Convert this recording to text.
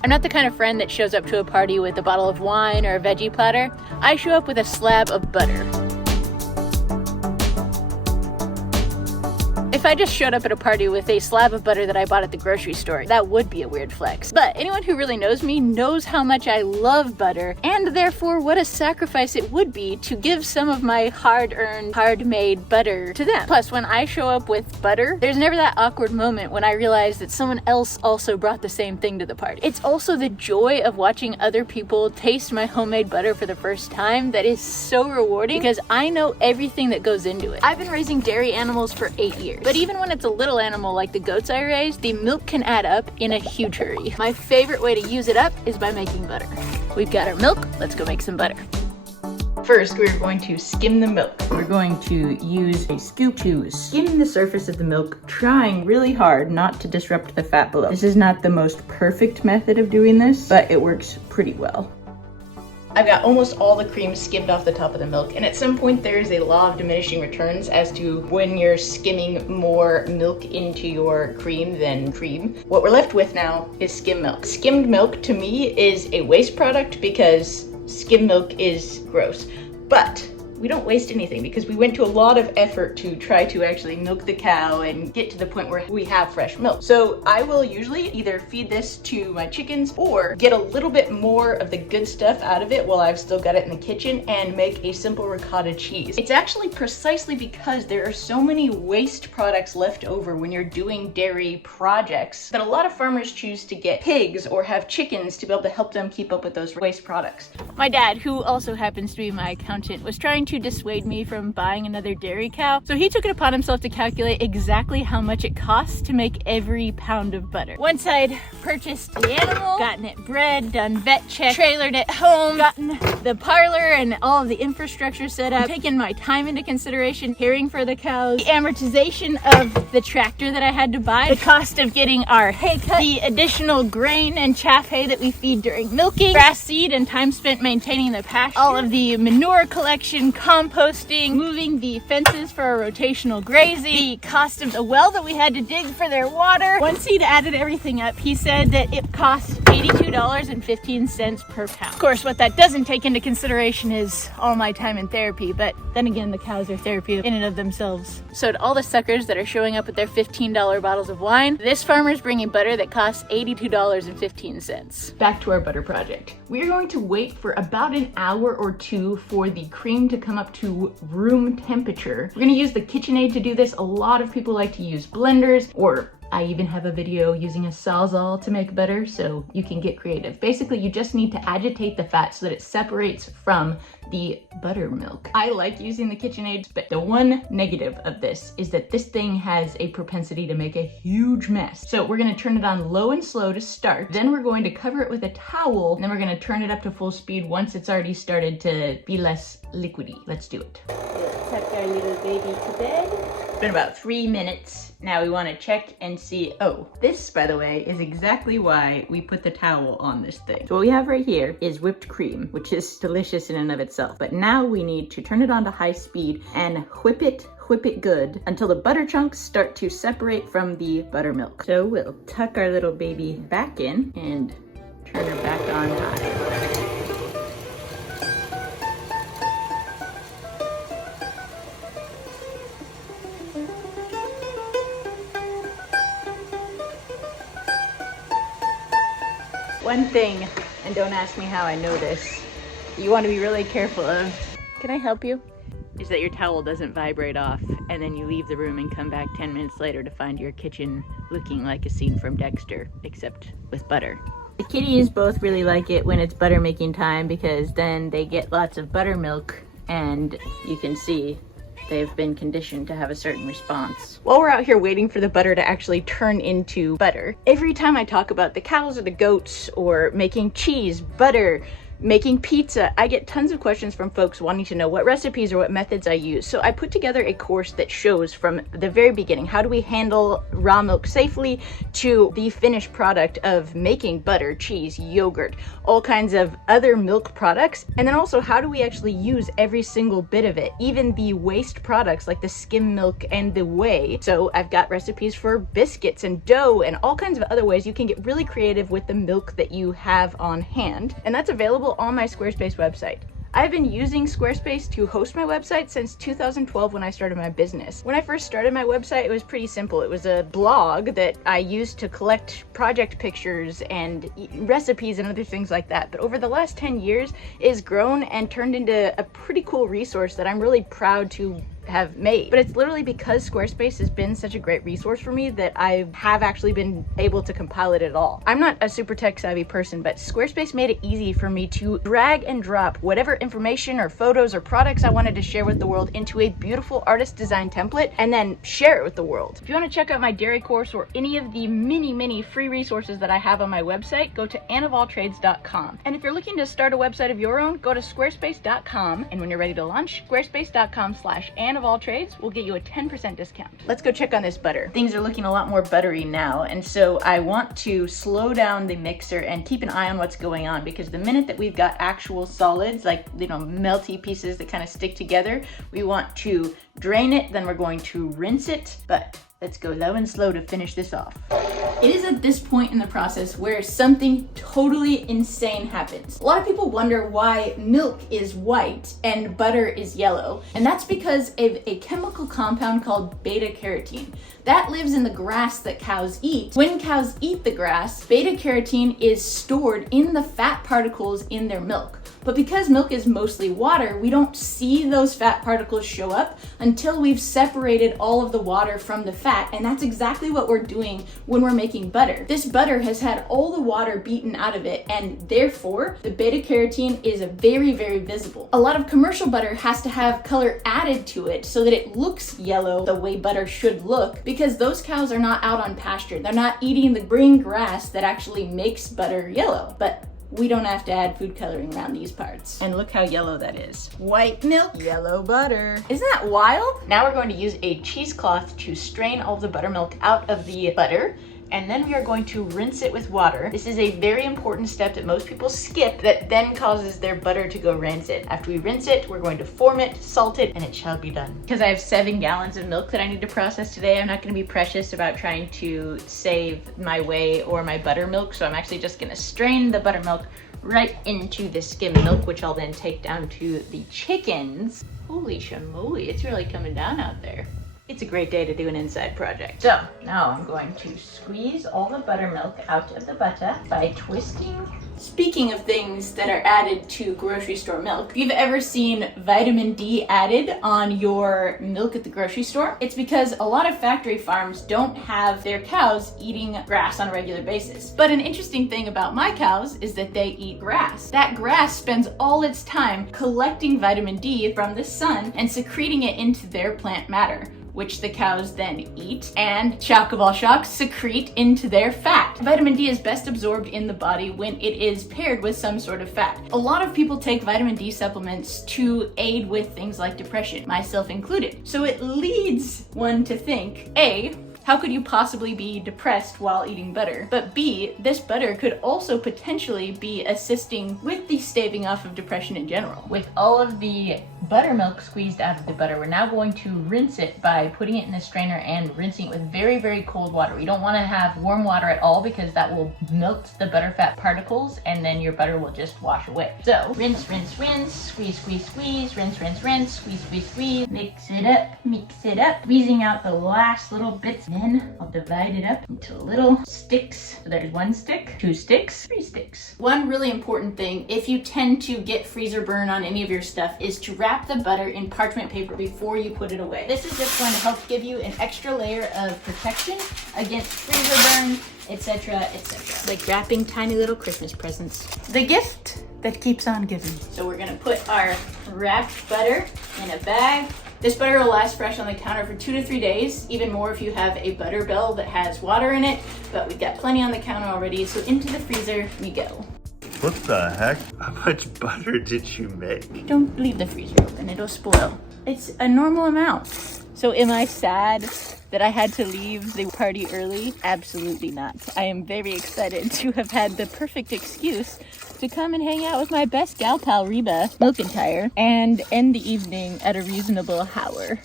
I'm not the kind of friend that shows up to a party with a bottle of wine or a veggie platter. I show up with a slab of butter. If I just showed up at a party with a slab of butter that I bought at the grocery store, that would be a weird flex. But anyone who really knows me knows how much I love butter, and therefore what a sacrifice it would be to give some of my hard-earned, hard-made butter to them. Plus, when I show up with butter, there's never that awkward moment when I realize that someone else also brought the same thing to the party. It's also the joy of watching other people taste my homemade butter for the first time that is so rewarding because I know everything that goes into it. I've been raising dairy animals for 8 years. But even when it's a little animal like the goats I raise, the milk can add up in a huge hurry. My favorite way to use it up is by making butter. We've got our milk, let's go make some butter. First, we're going to skim the milk. We're going to use a scoop to skim the surface of the milk, trying really hard not to disrupt the fat below. This is not the most perfect method of doing this, but it works pretty well. I've got almost all the cream skimmed off the top of the milk, and at some point there is a law of diminishing returns as to when you're skimming more milk into your cream than cream. What we're left with now is skim milk. Skimmed milk to me is a waste product because skim milk is gross, but we don't waste anything because we went to a lot of effort to try to actually milk the cow and get to the point where we have fresh milk. So I will usually either feed this to my chickens or get a little bit more of the good stuff out of it while I've still got it in the kitchen and make a simple ricotta cheese. It's actually precisely because there are so many waste products left over when you're doing dairy projects that a lot of farmers choose to get pigs or have chickens to be able to help them keep up with those waste products. My dad, who also happens to be my accountant, was trying to dissuade me from buying another dairy cow. So he took it upon himself to calculate exactly how much it costs to make every pound of butter. Once I'd purchased the animal, gotten it bred, done vet check, trailered it home, gotten the parlor and all of the infrastructure set up, taken my time into consideration, caring for the cows, the amortization of the tractor that I had to buy, the cost of getting our hay cut, the additional grain and chaff hay that we feed during milking, grass seed and time spent maintaining the pasture, all of the manure collection, composting, moving the fences for our rotational grazing, the cost of the well that we had to dig for their water. Once he'd added everything up, he said that it cost $82.15 per pound. Of course, what that doesn't take into consideration is all my time in therapy, but then again, the cows are therapy in and of themselves. So to all the suckers that are showing up with their $15 bottles of wine, this farmer's bringing butter that costs $82.15. Back to our butter project. We're going to wait for about an hour or two for the cream to come up to room temperature. We're gonna use the KitchenAid to do this. A lot of people like to use blenders, or I even have a video using a Sawzall to make butter, so you can get creative. Basically, you just need to agitate the fat so that it separates from the buttermilk. I like using the KitchenAid, but the one negative of this is that this thing has a propensity to make a huge mess. So we're gonna turn it on low and slow to start. Then we're going to cover it with a towel, and then we're gonna turn it up to full speed once it's already started to be less liquidy. Let's do it. Tuck our little baby to bed. It's been about 3 minutes. Now we want to check and see. Oh, this, by the way, is exactly why we put the towel on this thing. So what we have right here is whipped cream, which is delicious in and of itself. But now we need to turn it on to high speed and whip it good until the butter chunks start to separate from the buttermilk. So we'll tuck our little baby back in and turn her back on high. One thing, and don't ask me how I know this, you want to be really careful of, can I help you? Is that your towel doesn't vibrate off and then you leave the room and come back 10 minutes later to find your kitchen looking like a scene from Dexter, except with butter. The kitties both really like it when it's butter making time because then they get lots of buttermilk and you can see they've been conditioned to have a certain response. While we're out here waiting for the butter to actually turn into butter, every time I talk about the cows or the goats or making cheese, butter, Making pizza, I get tons of questions from folks wanting to know what recipes or what methods I use. So I put together a course that shows from the very beginning, how do we handle raw milk safely to the finished product of making butter, cheese, yogurt, all kinds of other milk products. And then also, how do we actually use every single bit of it, even the waste products like the skim milk and the whey. So I've got recipes for biscuits and dough and all kinds of other ways you can get really creative with the milk that you have on hand. And that's available on my Squarespace website. I've been using Squarespace to host my website since 2012 when I started my business. When I first started my website, it was pretty simple. It was a blog that I used to collect project pictures and recipes and other things like that. But over the last 10 years, it has grown and turned into a pretty cool resource that I'm really proud to have made. But it's literally because Squarespace has been such a great resource for me that I have actually been able to compile it at all. I'm not a super tech savvy person, but Squarespace made it easy for me to drag and drop whatever information or photos or products I wanted to share with the world into a beautiful artist design template and then share it with the world. If you want to check out my dairy course or any of the many free resources that I have on my website, go to annofalltrades.com. And if you're looking to start a website of your own, go to squarespace.com, and when you're ready to launch, squarespace.com/AnnofAllTrades will get you a 10% discount. Let's go check on this butter. Things are looking a lot more buttery now, and so I want to slow down the mixer and keep an eye on what's going on, because the minute that we've got actual solids, like, you know, melty pieces that kind of stick together, we want to drain it, then we're going to rinse it, but let's go low and slow to finish this off. It is at this point in the process where something totally insane happens. A lot of people wonder why milk is white and butter is yellow, and that's because of a chemical compound called beta-carotene. That lives in the grass that cows eat. When cows eat the grass, beta-carotene is stored in the fat particles in their milk. But because milk is mostly water, we don't see those fat particles show up until we've separated all of the water from the fat, and that's exactly what we're doing when we're making butter. This butter has had all the water beaten out of it, and therefore the beta-carotene is very visible. A lot of commercial butter has to have color added to it so that it looks yellow the way butter should look, because those cows are not out on pasture. They're not eating the green grass that actually makes butter yellow. But we don't have to add food coloring around these parts. And look how yellow that is. White milk, yellow butter. Isn't that wild? Now we're going to use a cheesecloth to strain all the buttermilk out of the butter, and then we are going to rinse it with water. This is a very important step that most people skip that then causes their butter to go rancid. After we rinse it, we're going to form it, salt it, and it shall be done. Because I have 7 gallons of milk that I need to process today, I'm not gonna be precious about trying to save my whey or my buttermilk, so I'm actually just gonna strain the buttermilk right into the skim milk, which I'll then take down to the chickens. Holy shamoly, it's really coming down out there. It's a great day to do an inside project. So now I'm going to squeeze all the buttermilk out of the butter by twisting. Speaking of things that are added to grocery store milk, if you've ever seen vitamin D added on your milk at the grocery store, it's because a lot of factory farms don't have their cows eating grass on a regular basis. But an interesting thing about my cows is that they eat grass. That grass spends all its time collecting vitamin D from the sun and secreting it into their plant matter, which the cows then eat and, shock of all shocks, secrete into their fat. Vitamin D is best absorbed in the body when it is paired with some sort of fat. A lot of people take vitamin D supplements to aid with things like depression, myself included. So it leads one to think, A, how could you possibly be depressed while eating butter? But B, this butter could also potentially be assisting with the staving off of depression in general. With all of the buttermilk squeezed out of the butter, we're now going to rinse it by putting it in a strainer and rinsing it with very cold water. We don't want to have warm water at all because that will melt the butterfat particles and then your butter will just wash away. So rinse, squeeze, squeeze, rinse, squeeze, mix it up, squeezing out the last little bits. Then I'll divide it up into little sticks. So there's 1 stick, 2 sticks, 3 sticks. One really important thing, if you tend to get freezer burn on any of your stuff, is to wrap the butter in parchment paper before you put it away. This is just going to help give you an extra layer of protection against freezer burn, etc., etc. Like wrapping tiny little Christmas presents. The gift that keeps on giving. So we're gonna put our wrapped butter in a bag. This butter will last fresh on the counter for 2 to 3 days, even more if you have a butter bell that has water in it, but we've got plenty on the counter already, so into the freezer we go. What the heck? How much butter did you make? Don't leave the freezer open, it'll spoil. It's a normal amount. So am I sad that I had to leave the party early? Absolutely not. I am very excited to have had the perfect excuse to come and hang out with my best gal pal Reba McIntyre and end the evening at a reasonable hour.